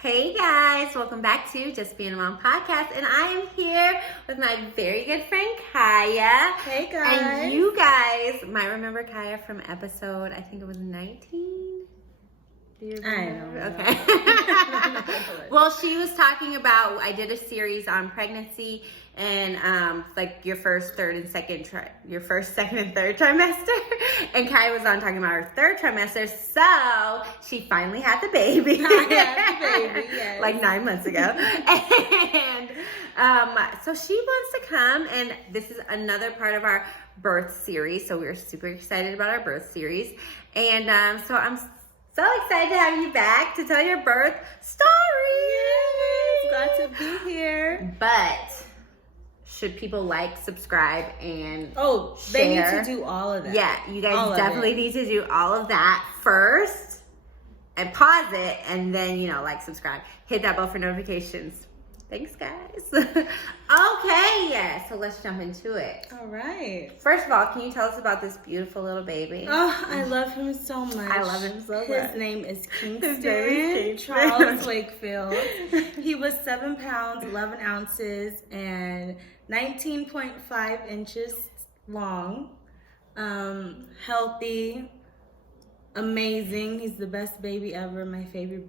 Hey guys, welcome back to Just Being a Mom podcast, and I am here with my very good friend Kiah. Hey guys. And you guys might remember Kiah from episode, I think it was 19. Do you remember? I don't know. Okay. know. Well, she was talking about, I did a series on pregnancy and like your first, second, and third trimester. And Kiah was on talking about her third trimester. So she finally had the baby. I had the baby, yes. Like 9 months ago. And so she wants to come, and this is another part of our birth series. So we're super excited about our birth series. And so I'm so excited to have you back to tell your birth story. Yes, glad to be here. But should people like, subscribe, and they need share? to do all of that. Yeah, you guys definitely need to do all of that first and pause it, and then, like, subscribe. Hit that bell for notifications. Thanks, guys. Okay, so let's jump into it. All right. First of all, can you tell us about this beautiful little baby? Oh, I love him so much. I love him so much. His name is Kingston. His name is Kingston. Charles Wakefield. He was 7 pounds, 11 ounces, and 19.5 inches long. Healthy. Amazing. He's the best baby ever. My favorite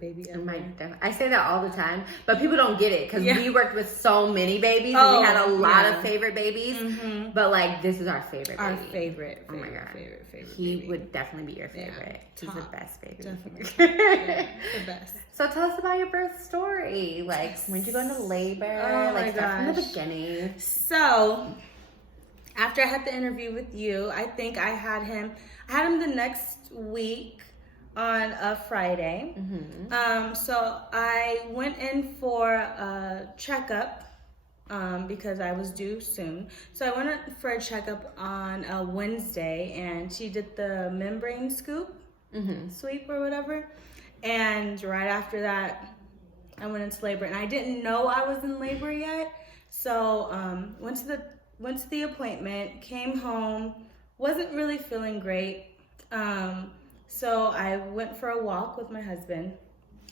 baby ever. I say that all the time, but people don't get it because we worked with so many babies, and Oh, we had a lot yeah. of favorite babies. Mm-hmm. But like, this is our favorite Our baby. favorite. Oh my God. Favorite He baby. would definitely be your favorite. Yeah. He's the Top. best baby. Definitely. Yeah, the best. So tell us about your birth story. Like, when did you go into labor? Oh my Start from the gosh. beginning. So, after I had the interview with you, I think I had him the next week on a Friday. Mm-hmm. So I went in for a checkup because I was due soon. So I went in for a checkup on a Wednesday, and she did the membrane sweep or whatever. And right after that, I went into labor, and I didn't know I was in labor yet. So went to the appointment, came home, wasn't really feeling great. So I went for a walk with my husband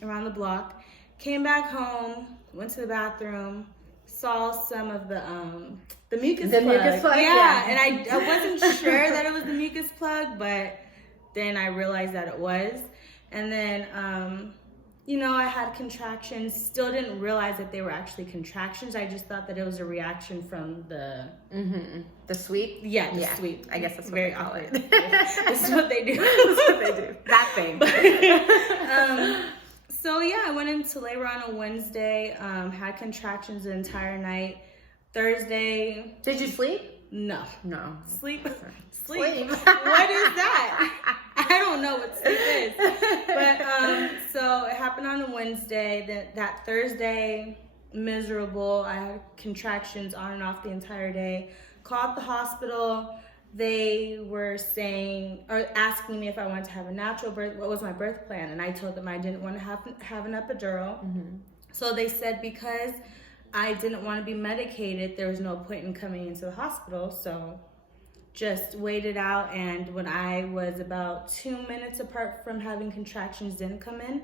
around the block, came back home, went to the bathroom, saw some of the mucus plug. Mucus plug, yeah. And I wasn't sure that it was the mucus plug, but then I realized that it was. And then, I had contractions. Still didn't realize that they were actually contractions. I just thought that it was a reaction from the... The sweep? Yeah, the sweep. I guess that's what Very they call awkward. it. This is what they do. That's what they do. That thing. So yeah, I went into labor on a Wednesday, had contractions the entire night. Thursday... Did you sleep? No. No. Sleep. Sleep. What is that? I don't know what sleep is. But so it happened on a Wednesday. That Thursday, miserable. I had contractions on and off the entire day. Called the hospital. They were asking me if I wanted to have a natural birth. What was my birth plan? And I told them I didn't want to have an epidural. So they said because I didn't want to be medicated, there was no point in coming into the hospital. So just waited out, and when I was about 2 minutes apart from having contractions, didn't come in.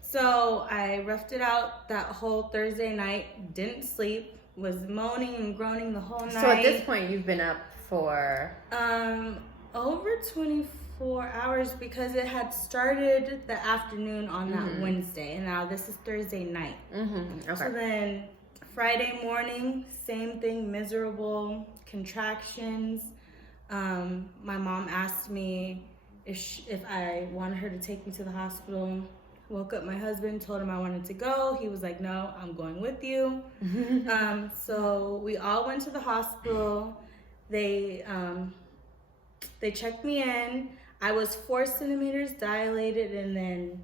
So I roughed it out that whole Thursday night, didn't sleep, was moaning and groaning the whole night. So at this point, you've been up for... over 24 hours, because it had started the afternoon on that Wednesday, and now this is Thursday night. Okay. So then Friday morning, same thing, miserable, contractions. My mom asked me if I wanted her to take me to the hospital. Woke up my husband, told him I wanted to go. He was like, no, I'm going with you. So we all went to the hospital. They checked me in. I was 4 centimeters dilated, and then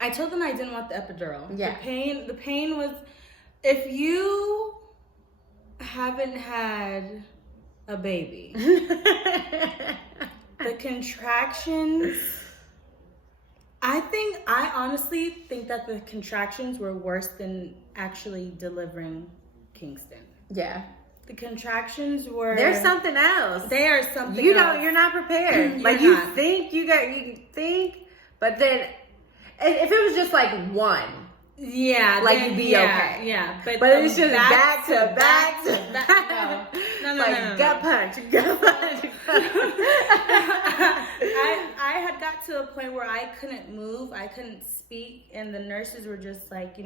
I told them I didn't want the epidural. Yeah. The pain was, if you haven't had a baby, the contractions, I honestly think that the contractions were worse than actually delivering Kingston. Yeah. The contractions were... There's something else. They are something you else. don't, you're not prepared. You're like not. you think, but then if it was just like one, yeah, like then, you'd be okay. Yeah, but it's just back to back. No. Like gut punch. I had got to a point where I couldn't move, I couldn't speak, and the nurses were just like,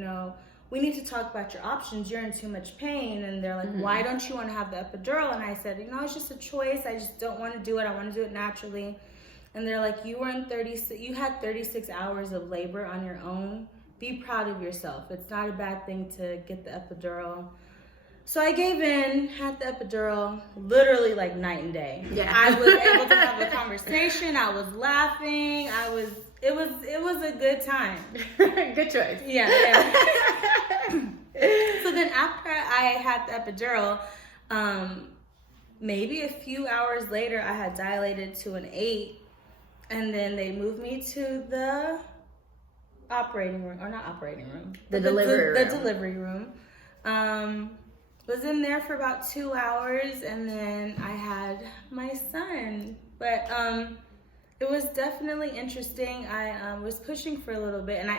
we need to talk about your options. You're in too much pain. And they're like, why don't you want to have the epidural? And I said, it's just a choice. I just don't want to do it. I want to do it naturally. And they're like, you had 36 hours of labor on your own. Be proud of yourself. It's not a bad thing to get the epidural. So I gave in, had the epidural, literally like night and day. Yeah. I was able to have a conversation. I was laughing. It was a good time. Good choice. Yeah. So then after I had the epidural, maybe a few hours later, I had dilated to an 8, and then they moved me to the operating room, or not operating room, the delivery room. Was in there for about 2 hours, and then I had my son. But it was definitely interesting. I was pushing for a little bit, and I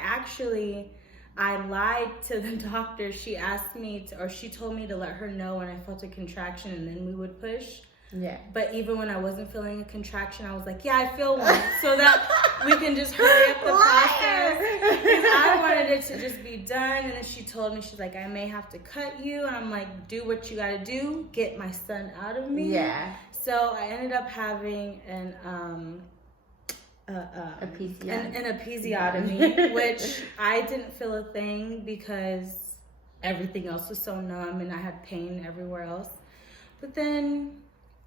lied to the doctor. She asked me she told me to let her know when I felt a contraction, and then we would push. Yeah. But even when I wasn't feeling a contraction, I was like, yeah, I feel one, so that we can just hurry up the process. Because I wanted it to just be done. And then she told me, she's like, I may have to cut you. And I'm like, do what you got to do. Get my son out of me. Yeah. So I ended up having an episiotomy, which I didn't feel a thing because everything else was so numb and I had pain everywhere else. But then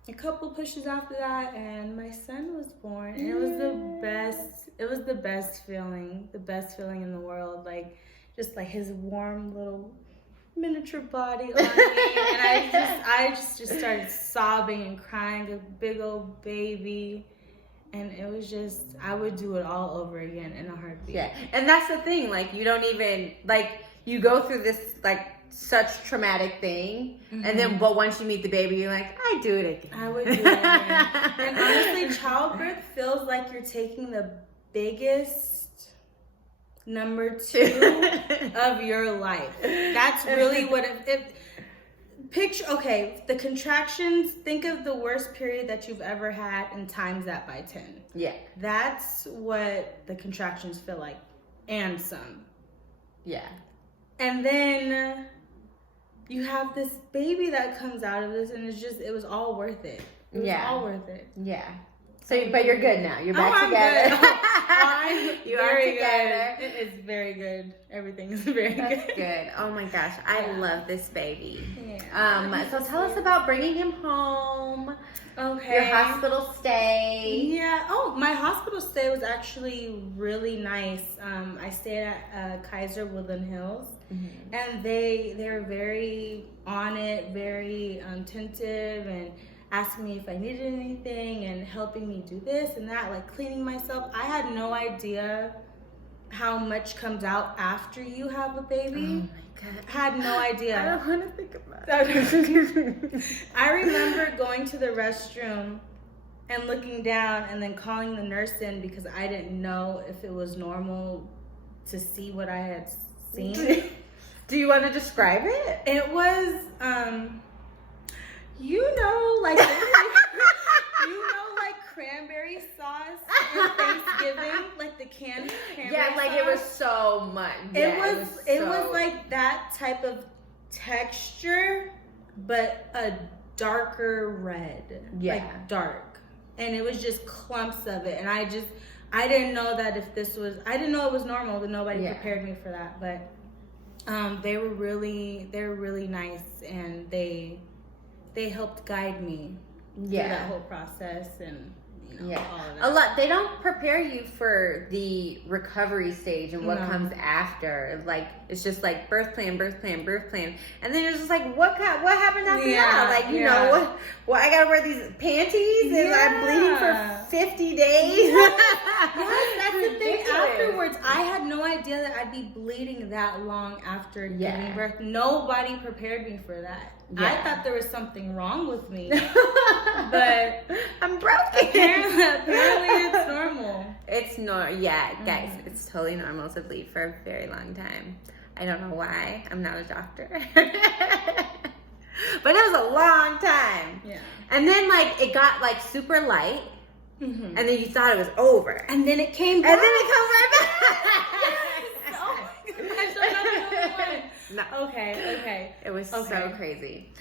a couple pushes after that, and my son was born, and it was the best. It was the best feeling in the world. Like, just like his warm little miniature body on me, and I just started sobbing and crying, a big old baby. And it was just, I would do it all over again in a heartbeat. Yeah, and that's the thing. Like, you don't even, like, you go through this, like, such traumatic thing, and then, but once you meet the baby, you're like, I do it again. I would do it again. And honestly, childbirth feels like you're taking the biggest number 2 of your life. That's really what picture, okay, the contractions, think of the worst period that you've ever had and times that by 10. Yeah. That's what the contractions feel like, and some. Yeah. And then you have this baby that comes out of this, and it was all worth it. It was all worth it. Yeah. So, but you're good now. You're back together. You are together. It is very good. Everything is very That's good. Oh my gosh, I love this baby. Yeah. So tell us about bringing him home. Okay. Your hospital stay. Yeah. Oh, my hospital stay was actually really nice. I stayed at Kaiser Woodland Hills, and they're very on it, very attentive, and asking me if I needed anything and helping me do this and that, like cleaning myself. I had no idea how much comes out after you have a baby. Oh my God. I had no idea. I don't want to think about it. I remember going to the restroom and looking down and then calling the nurse in because I didn't know if it was normal to see what I had seen. Do you want to describe it? It was, like cranberry sauce in Thanksgiving, like the canned cranberry sauce. Yeah, like it was so much. It was like that type of texture, but a darker red. Yeah. Like dark. And it was just clumps of it. And I didn't know that I didn't know it was normal, but nobody prepared me for that. But they were really nice, and they helped guide me through that whole process, and all of that. A lot. They don't prepare you for the recovery stage and what comes after. Like, it's just like birth plan, and then it's just like what happened after that? Like, you know what? I gotta wear these panties and I'm bleeding for 50 days. Yes, that's the thing. After words, I had no idea that I'd be bleeding that long after Yeah. giving birth. Nobody prepared me for that. Yeah. I thought there was something wrong with me, but I'm broken. apparently it's normal. It's guys, it's totally normal to bleed for a very long time. I don't know why. I'm not a doctor. But it was a long time. Yeah. And then like it got like super light, Mm-hmm. and then you thought it was over. And then it came back. And then it comes right back. Oh my gosh, I'm not the only one. No. Okay. It was Okay. so crazy.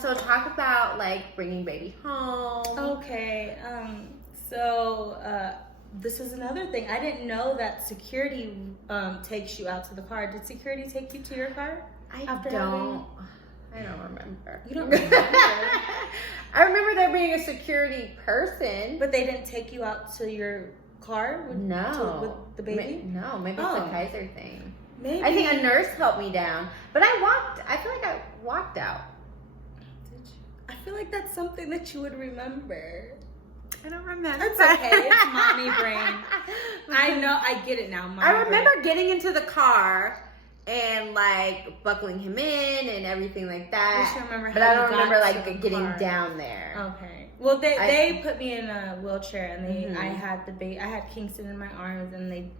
So talk about like bringing baby home. Okay. So this is another thing. I didn't know that security takes you out to the car. Did security take you to your car? I don't remember. You don't remember? I remember there being a security person. But they didn't take you out to your car with the baby? No, maybe it's a Kaiser thing. Maybe. I think a nurse helped me down. But I feel like I walked out. Did you? I feel like that's something that you would remember. I don't remember. That's okay. It's mommy brain. I know. I get it now. I remember getting into the car and like buckling him in and everything like that. But I don't remember like getting down there. Okay. Well, they put me in a wheelchair and Mm-hmm. I had Kingston in my arms and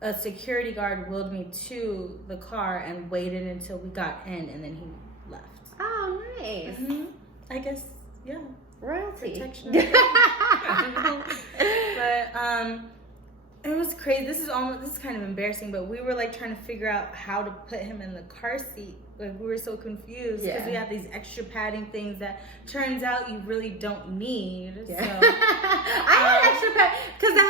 a security guard wheeled me to the car and waited until we got in and then he left. Oh, nice. Mm-hmm. I guess, yeah. Royalty. Protection. But it was crazy. This is kind of embarrassing, but we were like trying to figure out how to put him in the car seat. Like we were so confused because we had these extra padding things that turns out you really don't need. Yeah. So I had extra pad because I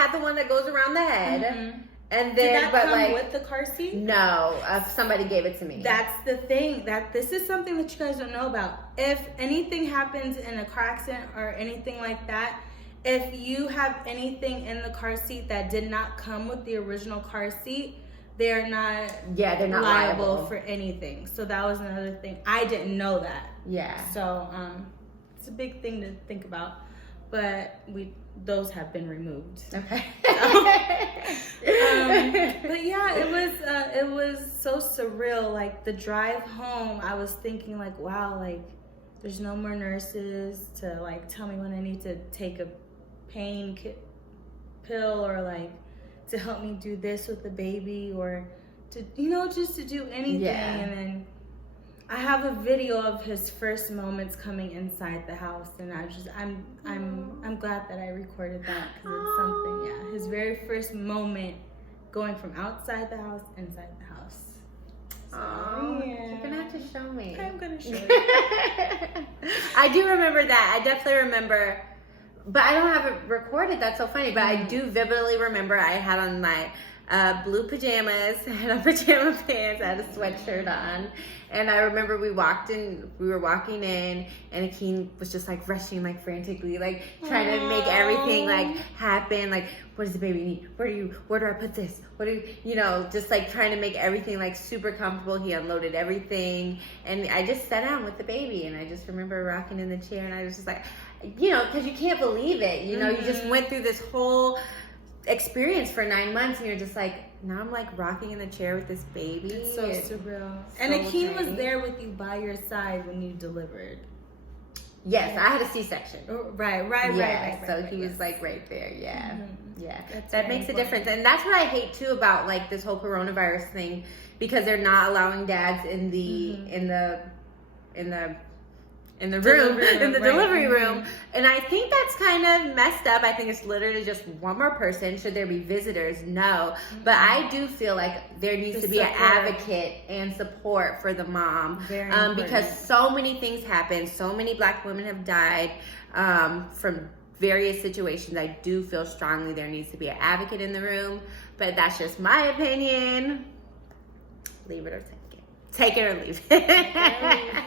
had the one that goes around the head. Mm-hmm. And did then that come with the car seat? No, somebody gave it to me. That's the thing. That this is something that you guys don't know about. If anything happens in a car accident or anything like that, if you have anything in the car seat that did not come with the original car seat, they're not liable for anything. So that was another thing. I didn't know that. Yeah. So it's a big thing to think about. But those have been removed. Okay. But yeah, it was so surreal. Like the drive home, I was thinking like, wow, like there's no more nurses to like tell me when I need to take a pain pill or like to help me do this with the baby or to just to do anything. Yeah. And then I have a video of his first moments coming inside the house, and I'm glad that I recorded that because it's something. Yeah, his very first moment going from outside the house inside the house. So, yeah. You're gonna have to show me. I'm gonna show you. I do remember that. I definitely remember, but I don't have it recorded. That's so funny. But I do vividly remember I had on my blue pajamas, I had on pajama pants, I had a sweatshirt on, and I remember we were walking in, and Akeem was just like rushing like frantically, like trying to make everything like happen, like what does the baby need? Where do I put this? Just like trying to make everything like super comfortable. He unloaded everything, and I just sat down with the baby, and I just remember rocking in the chair, and I was just like, because you can't believe it, you just went through this whole experience for 9 months, and you're just like, now I'm like rocking in the chair with this baby. It's so surreal. And Akeem was there with you by your side when you delivered. Yes, I had a C-section. Right. So he was like right there. Yeah, yeah. That's that makes a difference, and that's what I hate too about like this whole coronavirus thing, because they're not allowing dads in the delivery room. And I think that's kind of messed up. I think it's literally just one more person. Should there be visitors? No. But I do feel like there needs to be an advocate and support for the mom. Because so many things happen. So many Black women have died from various situations. I do feel strongly there needs to be an advocate in the room. But that's just my opinion. Leave it or take it. Take it or leave it.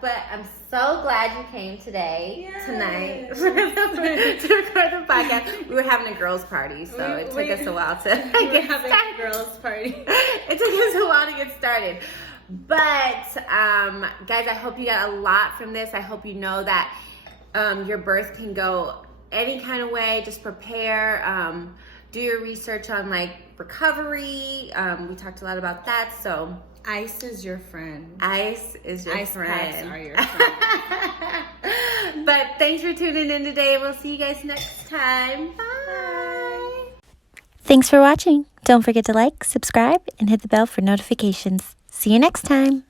But I'm so glad you came tonight to record the podcast. We were having a girls' party, so it took us a while to get started. A girls' party. It took us a while to get started. But guys, I hope you got a lot from this. I hope you know that your birth can go any kind of way. Just prepare. do your research on like recovery. We talked a lot about that, so Ice is your friend. Ice is your Ice friend. packs are your friend. But thanks for tuning in today. We'll see you guys next time. Bye. Thanks for watching. Don't forget to like, subscribe, and hit the bell for notifications. See you next time.